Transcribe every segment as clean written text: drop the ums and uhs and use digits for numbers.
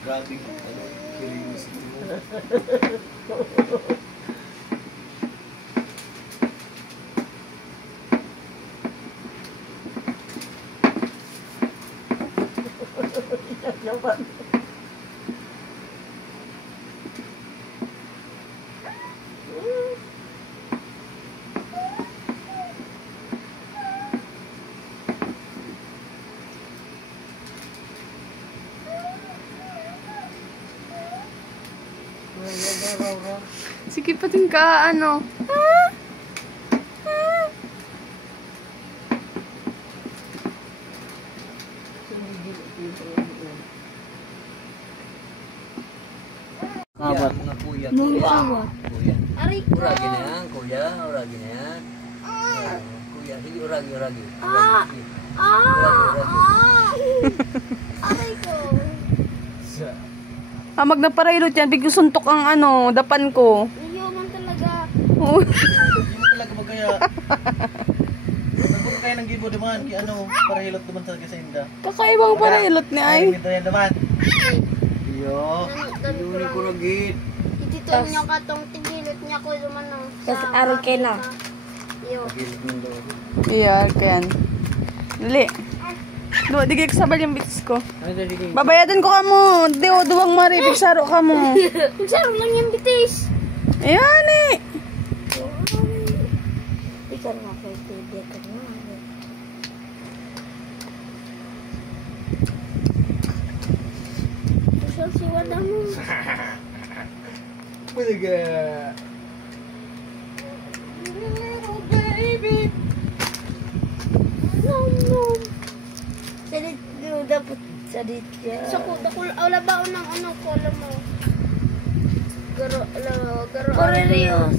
Grabe ko. Kilimos mo. Sige, pating ka, ano. Kabat mga kuya. Kuya. Uragi na yan, kuya. Uragi na yan. Kuya, sige, uragi. Uragi. Aray ko. Magnaparayot yan. Bigyo suntok ang ano, dapan ko. Iyaman talaga. Hindi mo talaga magkaya. Nagpunta kayo ng gibo naman. Kaya ano, para hilot naman talaga sa inda. Kakaibang parayot ni ay. Ay, ito yan naman. Iyo. Yuni ko ragit. Itito niya ka tong tigilot niya ko naman ng Tapos araw kayo na. Iyo. Hilot mo daw. Iya, kayan. Dali. Di kaya kasabal yung bits ko. Babayadan ko ka mo. Duwang mari. Pigsaro ka mo. Magsaro lang yung bitis. Ayan eh. Ikaw nga kayo pwede ka nga. Magsaro si Wada mo. Pwede ka. Baby. No. Salit nyo dapat salit siya. Sa ko, wala ba ng ano ko, alam mo. Garo. Cornelius.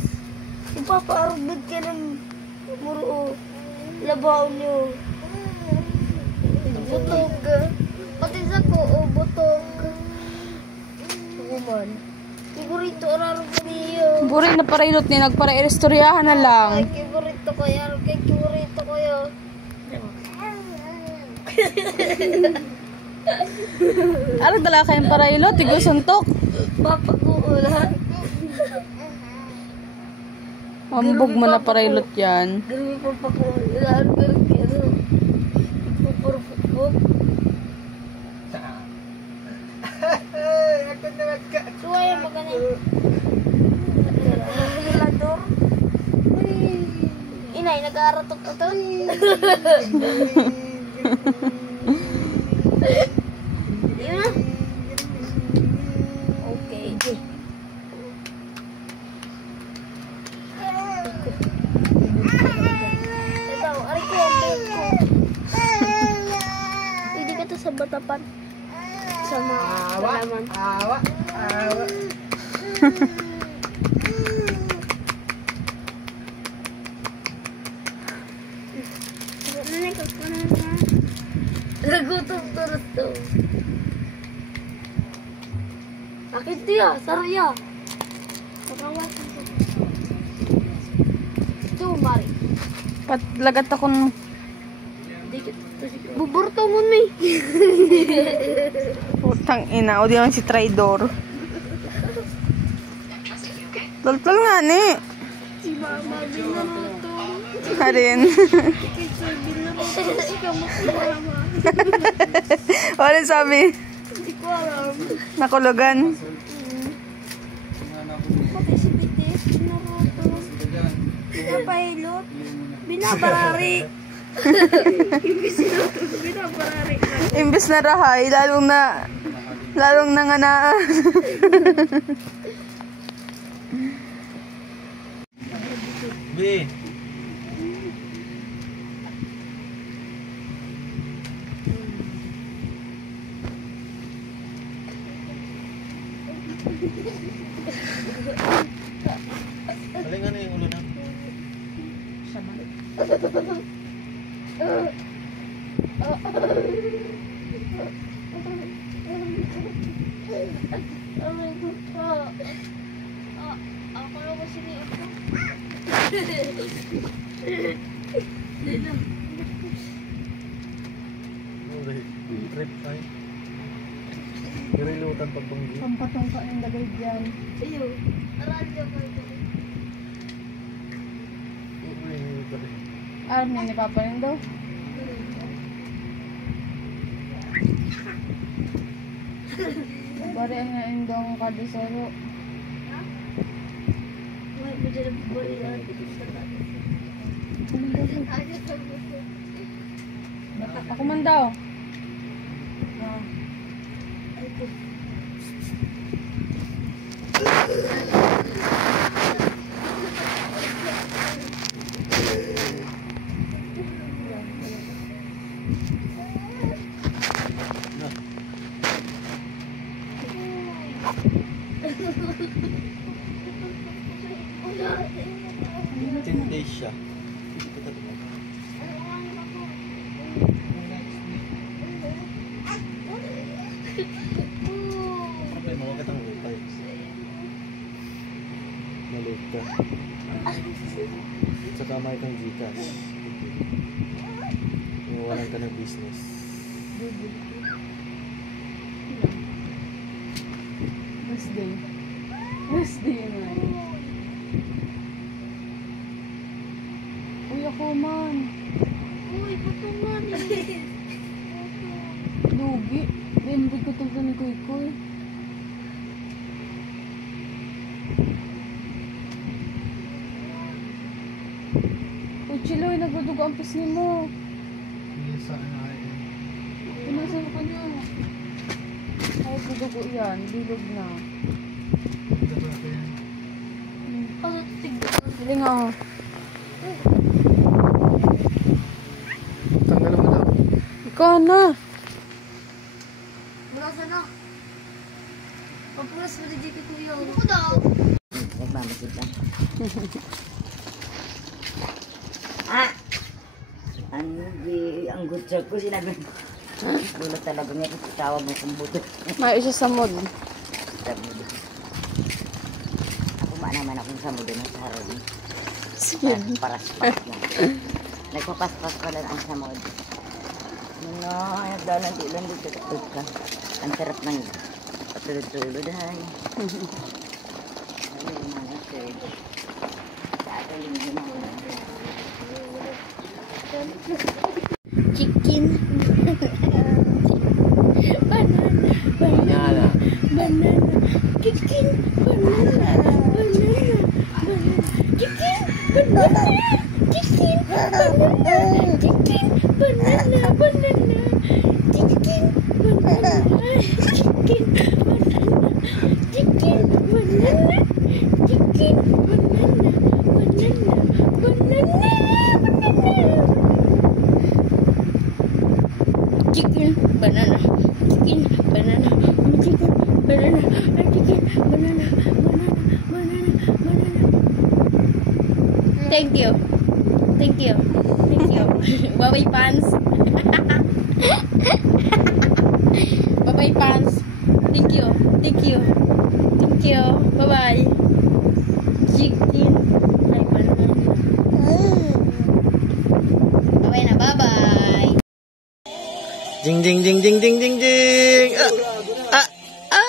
Ipapaarubid ka ng muro. Labaw nyo. Butog. Pati sa ko, butog. Kuman. Sigurito, oraro ko niyo. Burin na parayot ni. Nagpara-istoryahan na lang. Ay, sigurito ko yan. Kay sigurito ko yan. Ano dala kayong parayot? Tigo suntok. Papakuulan. Mambog mo na parayot yan. Gawin papakuulan. Gawin ipupurpupuk. Suwaya magaling. Lador. Inay, nag-aaratok ka to. Yun na. Okay. Ito, aray ko, ang bait ko. Hindi ka to sa batapan. Sa mga dalaman. Awa. Nagutom turut to. Sakit dia, saraya. Pagkawasan ko. Ito, Mari. Patlagat ako ng... Buburto mo, may. Putang ina. O di naman si Tridor. Tol-tol nga ni. Si Mama, binaruto. Karin. Kasi binaruto. Ikaw mo si Mama. Wala sabi. Hindi ko alam. Nakulugan. Pati si Bitis, binaruto. Pinapahilot. Binabararik. Binabararik na. Imbis na rahay, lalong nanganaan. B. Alingan na yung ulo na. Ako lang ko sini ako. Trip ay. Garilutan pagbanggi. Pampatong ka yung lagay dyan. Iyo. Radyo ko ito. Armin, ni Papa rin daw. Bari ang naindong kadisero. May medyo na bubuli yan. Ako man daw. Ah. Tinday siya. May mga katang upay. Maliit ka. Saka may kang Gcash. Iwawalan ka ng business. Wednesday. Wednesday na. Uy, ako man. Uy, patungan eh. Lugi. Denver ko itong ni Kuy Kuy. Uy, Chiloy, nagdudugo ang pisngi mo. Pinasan ka niya. Ay, dudugo yan. Bilog na. Sige nga. Tanggal mo na. Ikaw na. Mula sana. Papulas mo din kay Kuya. Ako daw. Nagmamasid ka. Ah! Ang good job ko sinabi. Gulo talaga nga tawag mo kung buto. May isa sa mod. Ako naman akong sa mudo ng sarong. Sige. Paras-pas na. Nagpapas-pas pala ang samod. No, nagdalan lang dito ka. Ang sarap ng patulog-tulog ay. Ano yung mga third? Sa atin yung mga Chicken. Banana. Banana. Chicken. Banana. Banana. Chicken. Banana. Chicken. Banana. Chicken. Banana. Banana. Chicken. Banana. Chicken. Banana. Chicken. Banana. Chicken. Banana. Banana. Chicken, banana, chicken, banana, chicken, banana, chicken, banana, banana, banana. Thank you. Thank you. Thank you. Bye-bye, pants. Bye-bye, pants. Thank you. Thank you. Thank you. Bye-bye. Chicken. Ay, banana. Bye-bye na. Bye-bye. Jing jing jing jing jing jing jing. Ah. Ah.